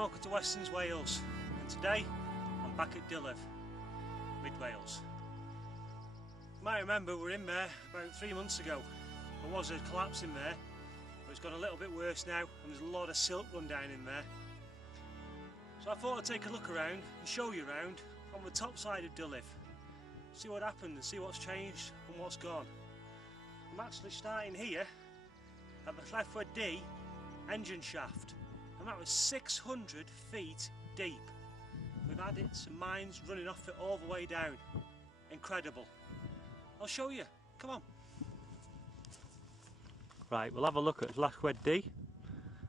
welcome to Westons Wales, and today I'm back at Dylife, mid Wales. You might remember we were in there about 3 months ago. There was a collapse in there, but it's got a little bit worse now, and there's a lot of silt run down in there. So I thought I'd take a look around and show you around on the top side of Dylife, see what happened and see what's changed and what's gone. I'm actually starting here at the hope.We engine shaft, and that was 600 feet deep. We've had some mines running off it all the way down. Incredible. I'll show you. Come on. Right, we'll have a look at hope.We.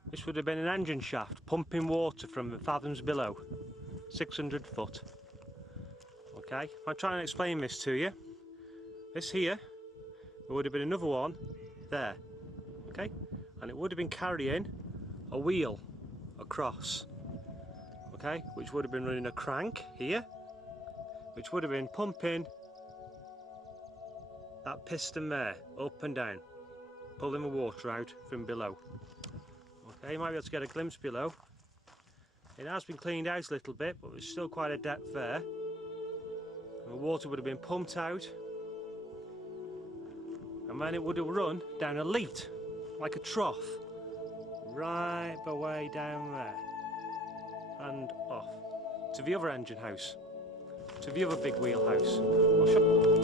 This would have been an engine shaft pumping water from the fathoms below, 600 foot. Okay, I'll try and explain this to you. This here, there would have been another one there, okay, and it would have been carrying a wheel across, okay, which would have been running a crank here, which would have been pumping that piston there up and down, pulling the water out from below. Okay, you might be able to get a glimpse below. It has been cleaned out a little bit, but there's still quite a depth there. And the water would have been pumped out, and then it would have run down a leat, like a trough, right the way down there, and off to the other engine house, to the other big wheelhouse. I'll show.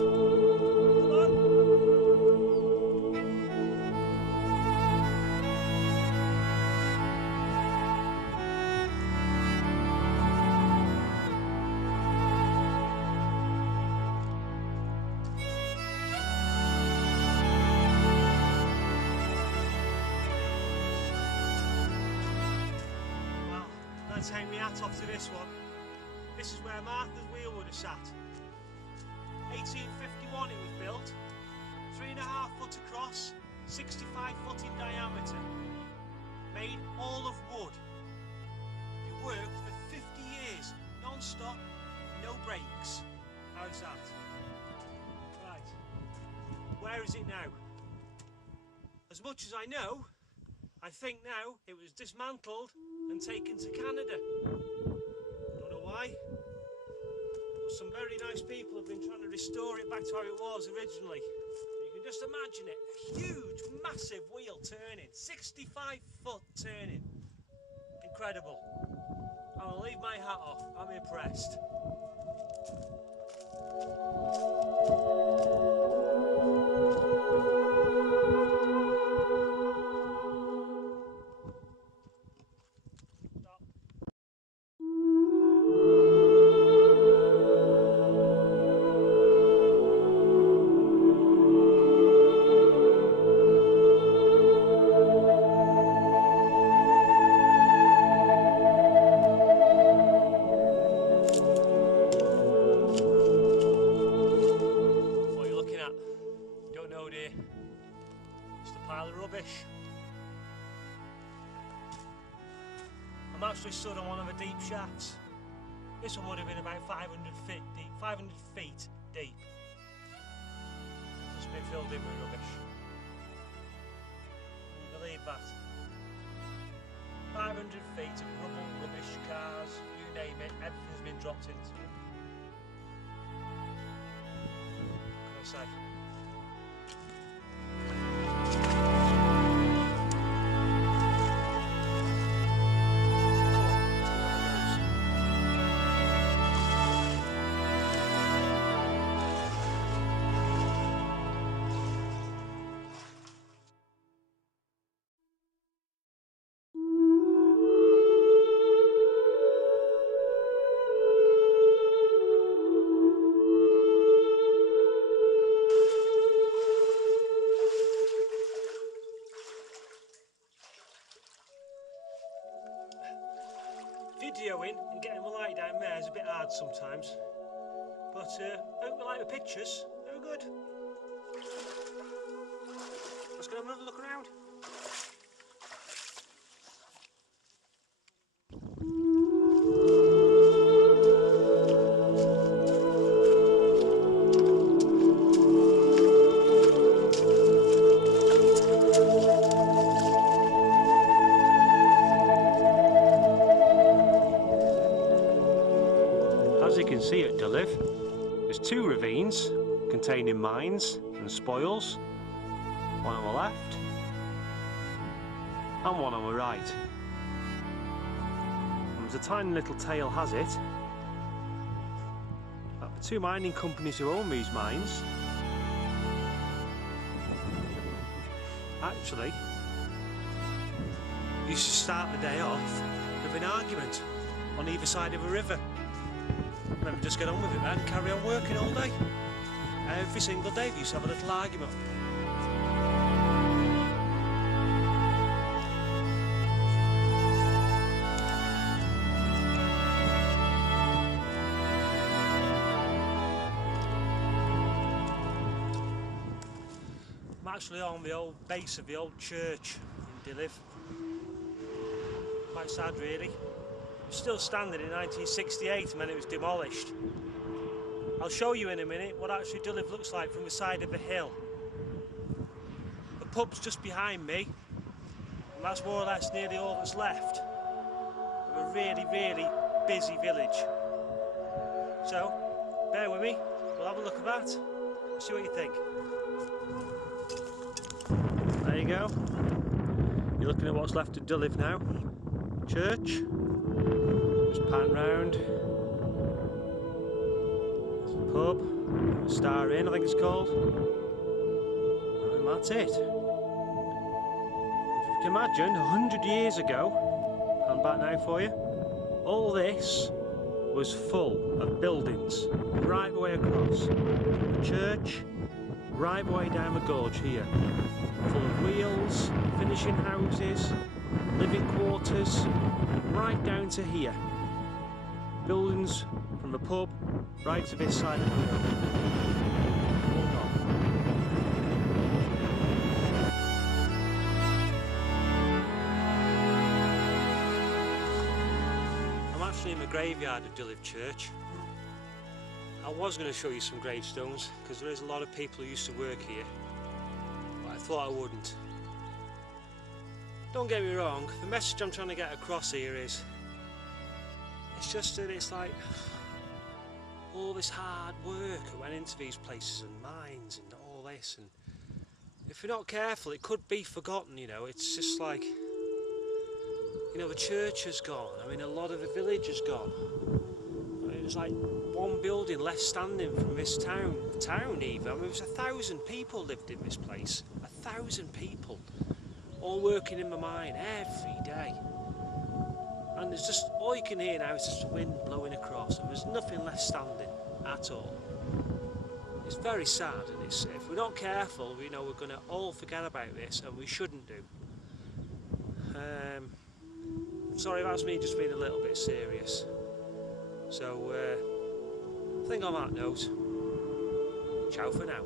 Come on. Let's hang my hat off to this one. This is where Martha's wheel would have sat. 1851 it was built, 3.5 foot across, 65 foot in diameter. Made all of wood. It worked for 50 years, non-stop, no breaks. How's that? Right, where is it now? As much as I know, I think now it was dismantled and taken to Canada. Don't know why. But some very nice people have been trying to restore it back to how it was originally. You can just imagine it, a huge, massive wheel turning, 65 foot turning. Incredible. I'll leave my hat off, I'm impressed. Pile of rubbish. I'm actually stood on one of the deep shafts. This one would have been about 500 feet deep. 500 feet deep. It's just been filled in with rubbish. Can you believe that? 500 feet of rubble, rubbish, cars, you name it, everything's been dropped into it. What can I say? Videoing and getting the light down there is a bit hard sometimes, but I hope you like the pictures, they were good. Let's go have another look around. can see at Dylife, there's 2 ravines containing mines and spoils, one on the left and one on the right. And there's a tiny little tale has it that the 2 mining companies who own these mines actually used to start the day off with an argument on either side of a river. And then just get on with it then, carry on working all day. Every single day we used to have a little argument. I'm actually on the old base of the old church in Dylife. Quite sad really. It's still standing in 1968 and then it was demolished. I'll show you in a minute what actually Dylife looks like from the side of the hill. The pub's just behind me, and that's more or less nearly all that's left of a really, really busy village. So, bear with me, we'll have a look at that, see what you think. There you go. You're looking at what's left of Dylife now. Church. Just pan round. Pub, Star Inn I think it's called, and that's it. If you can imagine, 100 years ago, I'm back now for you, all this was full of buildings right the way across. The church, right the way down the gorge here, full of wheels, finishing houses, living quarters, right down to here. Buildings from the pub right to this side of the hill. Hold on. I'm actually in the graveyard of Dylife Church. I was going to show you some gravestones because there is a lot of people who used to work here, but I thought I wouldn't. Don't get me wrong, the message I'm trying to get across here is it's just that it's like all this hard work that went into these places and mines and all this, and if you're not careful it could be forgotten, you know. It's just like, you know, the church has gone, I mean a lot of the village has gone. I mean, there's like one building left standing from this town even. I mean, there's 1,000 people lived in this place, 1,000 people, all working in the mine every day. And there's just, all you can hear now is just the wind blowing across, and there's nothing left standing at all. It's very sad, and it's, if we're not careful, you know, we're going to all forget about this, and we shouldn't do. Sorry, that's me just being a little bit serious. So, I think on that note, ciao for now.